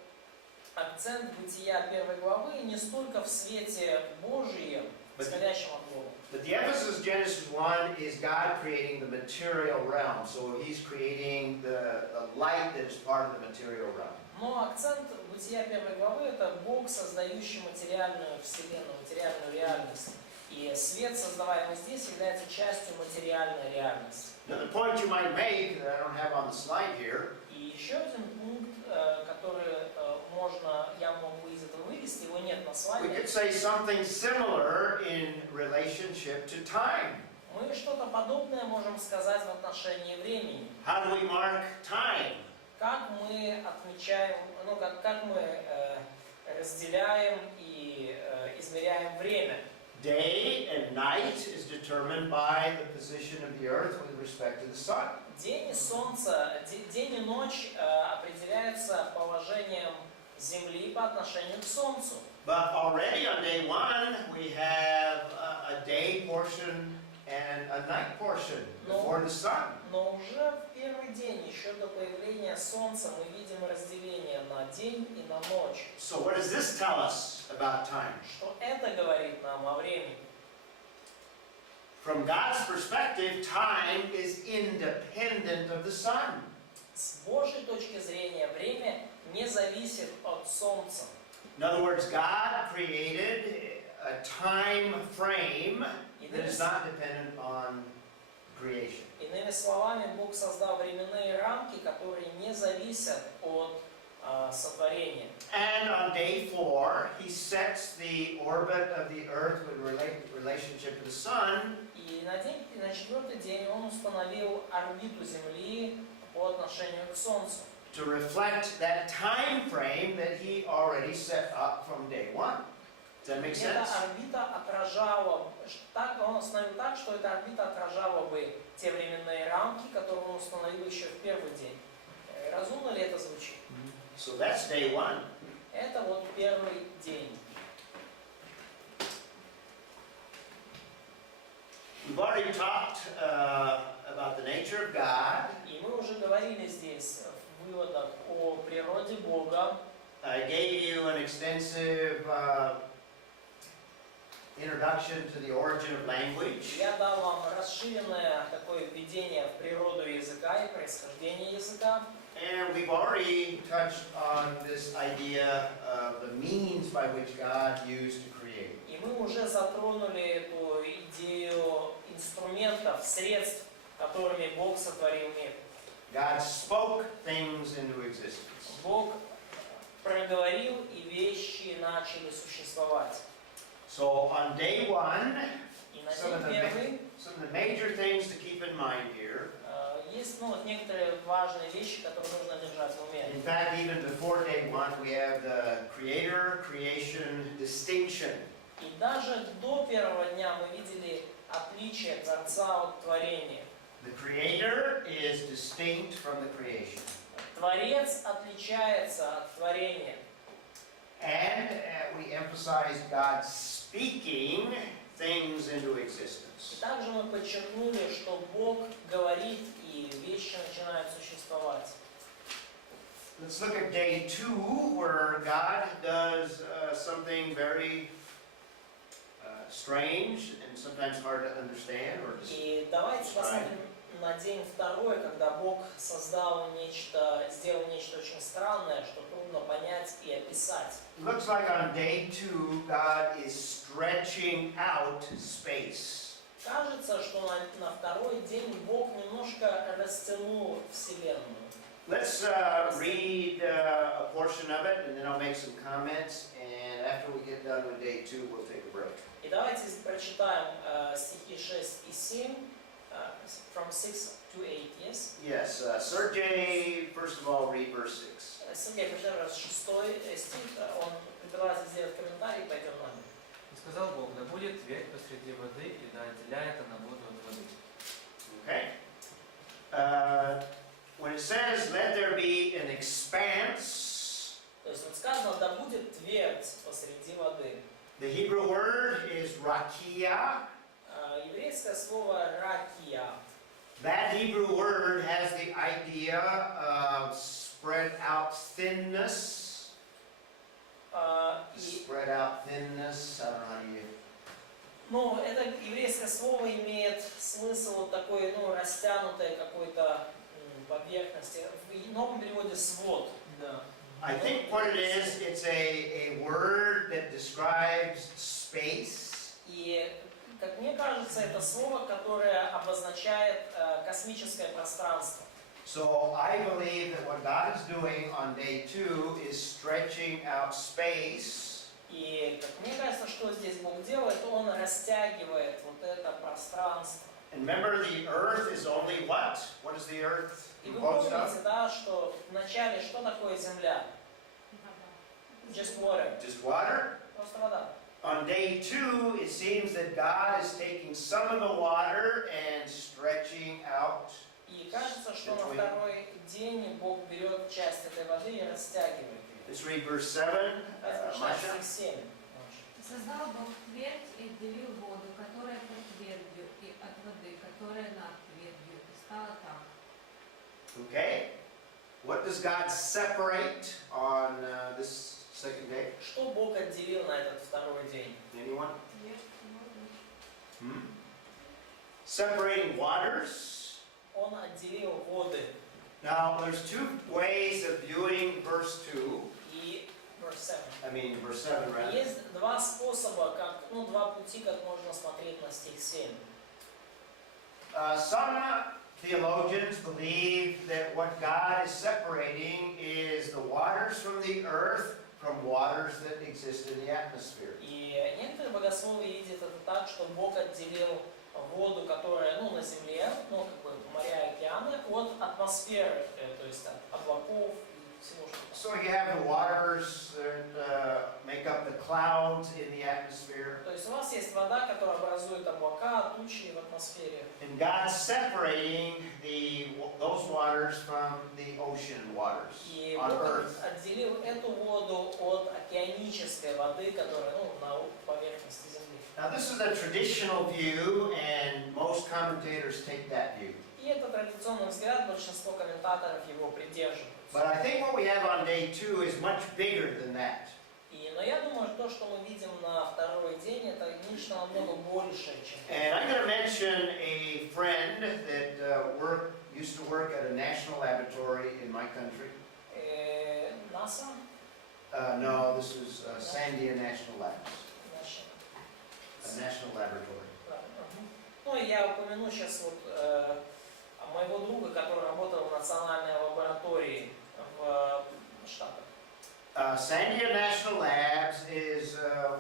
акцент бытия первой главы не столько в свете Божьем, исходящем от Бога. but the emphasis of Genesis 1 is God creating the material realm. So He's creating the light that is part of the material realm. Но акцент бытия первой главы это Бог, создающий материальную вселенную, материальную реальность. И свет, создаваемый здесь, является частью материальной реальности. Now, the point you might make that I don't have on the slide here И еще один пункт, который я могу из этого вывести, его нет на we слайде. could say something similar in relationship to time. Мы что-то подобное можем сказать в отношении времени. How do we mark time? Как мы отмечаем, как мы разделяем и измеряем время. Day and night is determined by the position of the earth with respect to the sun. День и ночь определяются положением Земли по отношению к Солнцу. But already on day 1 we have a day portion and a night portion before the sun. Но уже в первый день, еще до появления Солнца, мы видим разделение на день и на ночь. So what does this tell us about time? Что это говорит нам о времени? From God's perspective, time is independent of the sun. С Божьей точки зрения время не зависит от Солнца. In other words, God created a time frame that is not dependent on creation. Иными словами, Бог создал временные рамки, которые не зависят от сотворения. And on day 4, He sets the orbit of the earth with relationship to the sun. И на четвертый день Он установил орбиту Земли по отношению к Солнцу. To reflect that time frame that He already set up from day 1. Does that make Эта sense? орбита отражала, Он установил так, что эта орбита отражала бы те временные рамки, которые Он установил еще в первый день. Разумно ли это звучит? So that's day 1. Это вот первый день. We've already talked about the nature of God. И мы уже говорили здесь в выводах о природе Бога. I gave you an extensive introduction to the origin of language. Я дал вам расширенное такое введение в природу языка и происхождение языка. And we've already touched on this idea of the means by which God used to create. И мы уже затронули эту идею инструментов, средств, которыми Бог сотворил мир. God spoke things into existence. Бог проговорил, и вещи начали существовать. So on day 1, И на день первый some of the major things to keep in mind here. есть некоторые важные вещи, которые нужно держать в уме. In fact, even before day 1, we have the creator-creation distinction. И даже до первого дня мы видели отличие Творца от творения. The creator is distinct from the creation. Творец отличается от творения. And we emphasize God speaking things into И existence. также мы подчеркнули, что Бог говорит, и вещи начинают существовать. Let's look at day 2, where God does something very strange and sometimes hard to understand or to И давайте посмотрим на день второй, когда Бог сделал нечто очень странное, что трудно понять и описать. It looks like on day 2, God is stretching out space. Кажется, что на второй день Бог немножко растянул Вселенную. Let's read a portion of it, and then I'll make some comments. And after we get done with day 2, we'll take a break. И давайте прочитаем стихи 6 и 7, from 6 to 8, yes? Yes, Sergey, first of all, read verse 6. Сергей, прочитаем раз 6 стих, он предлагает сделать комментарий, пойдем нами. И сказал Бог: да будет будет твердь посреди воды, и да отделяет она воду от воды. Okay? When it says, let there be an expanse, То есть вот сказано, да будет твердь посреди воды. the Hebrew word is rakia. Еврейское слово ракия. That Hebrew word has the idea of spread out thinness. И, Spread out thinness. I don't know how you. ну, это еврейское слово имеет смысл вот такой, ну, растянутой какой-то поверхности. В новом переводе свод. Да. I think what it is, it's a word that describes space. И, как мне кажется, это слово, которое обозначает космическое пространство. So I believe that what God is doing on day 2 is stretching out space. И, как мне кажется, что здесь Бог делает, Он растягивает вот это пространство. And remember, the earth is only what? What is the earth И вы composed of? помните, да, что вначале что такое земля? Just water. Just water. Просто вода. On day 2, it seems that God is taking some of the water and stretching out. И кажется, что на второй день Бог берет часть этой воды и растягивает ее. Let's read verse 7. Masha. Часть 7. Создал Бог твердь и отделил воду, которая под твердью, и от воды, которая над твердью, и стало так. Okay. What does God separate on this second day? Что Бог отделил на этот второй день? Anyone? Separating waters. Он отделил воды. Now, there's two ways of viewing verse 2. И verse 7. I mean, verse 7, rather. Есть два способа, как, ну, два пути, как можно смотреть на стих 7. Some theologians believe that what God is separating is the waters from the earth from waters that exist in the atmosphere. И некоторые богословы видят это так, что Бог отделил воду, которая, ну, на земле, ну, как бы моря и океаны, от атмосферы, то есть от облаков и всего, что So you have the waters that make up the clouds in the atmosphere. То есть у вас есть вода, которая образует облака, тучи в атмосфере. And God's separating those waters from the ocean waters И on Бог earth. отделил эту воду от океанической воды, которая, ну, на поверхности земли. Now this is a traditional view, and most commentators take that view. И это традиционный взгляд, большинство комментаторов его придерживаются. But I think what we have on day 2 is much bigger than that. Но я думаю, то, что мы видим на второй день, это нечто намного большее, чем... And I'm going to mention a friend that used to work at a national laboratory in my country. НАСА? No, this was Sandia National Labs, Наша. a national laboratory. Ну, я упомяну сейчас вот моего друга, который работал в национальной лаборатории в Штатах. Sandia National Labs is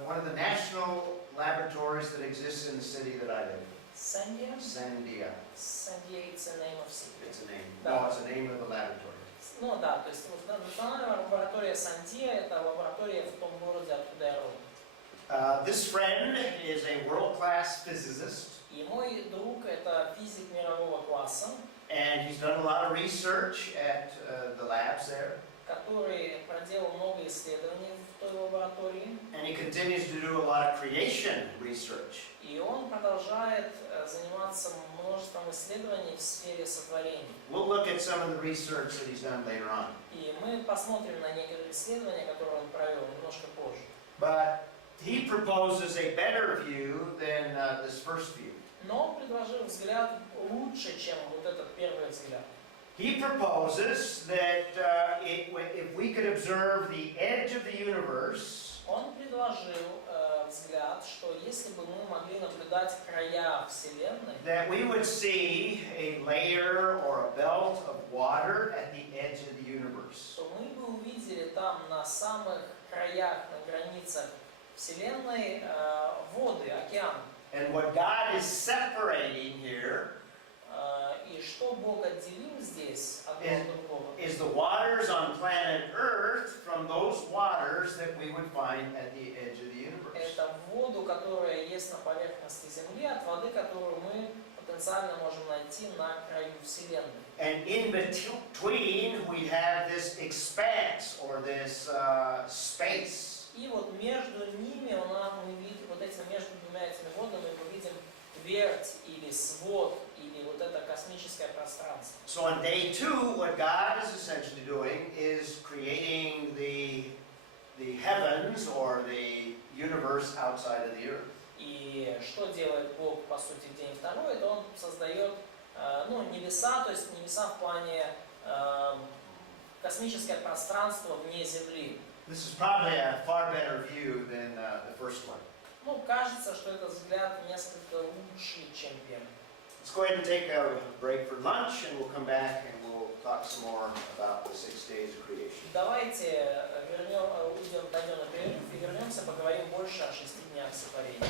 one of the national laboratories that exists in the city that I live in. Sandia? Sandia. Sandia, it's a name of city. It's a name. Да. No, it's the name of the laboratory. Ну да, то есть вот, национальная лаборатория Сандия, это лаборатория в том городе, откуда я родом. This friend is a world-class physicist. И мой друг это физик мирового класса, And he's done a lot of research at the labs there. который проделал много исследований в той лаборатории. And he continues to do a lot of creation research. И он продолжает заниматься множеством исследований в сфере сотворения. We'll look at some of the research that he's done later on. И мы посмотрим на некоторые исследования, которые он провел немножко позже. But he proposes a better view than this first view. Но он предложил взгляд лучше, чем вот этот первый взгляд. He proposes that if we could observe the edge of the universe, Он предложил взгляд, что если бы мы могли наблюдать края Вселенной, that we would see a layer or a belt of water at the edge of the universe. то мы бы увидели там на самых краях, на границах Вселенной воды, океан. And what God is separating here И что Бог отделил здесь одно от другого, is the waters on planet Earth from those waters that we would find at the edge of the universe. это воду, воду, которая есть на поверхности Земли, от воды, которую мы потенциально можем найти на краю Вселенной. And in between, we have this expanse or this space. И вот между ними мы видим, вот этим между двумя этими водами мы видим твердь или свод, или вот это космическое пространство. So on day 2, what God is essentially doing is creating the heavens or the universe outside of the earth. И что делает Бог, по сути, в день второй? Это Он создает небеса, то есть небеса в плане космическое пространство вне Земли. This is probably a far better view than the first one. Кажется, что этот взгляд несколько лучше, чем первый. Let's go ahead and take a break for lunch, and we'll come back and we'll talk some more about the 6 days of creation. Давайте дойдем на перерыв и вернемся, поговорим больше о 6 днях сотворения.